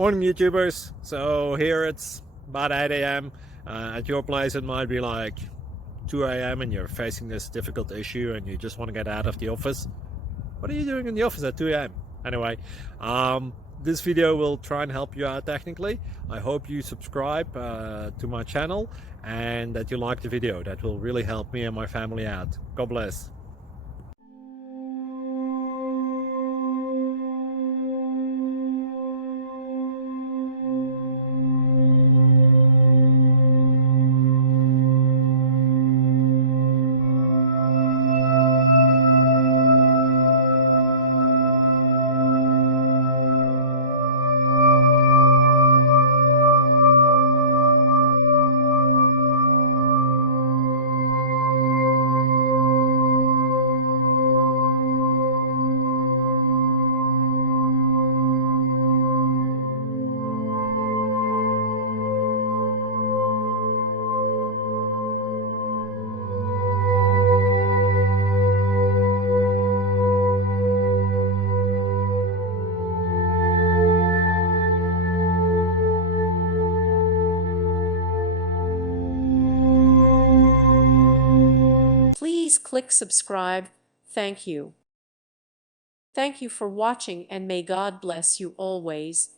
Morning YouTubers. So here it's about 8 a.m. At your place it might be like 2 a.m. and you're facing this difficult issue and you just want to get out of the office. What are you doing in the office at 2 a.m.? Anyway, this video will try and help you out technically. I hope you subscribe to my channel and that you like the video. That will really help me and my family out. God bless. Please click subscribe. Thank you. Thank you for watching and may God bless you always.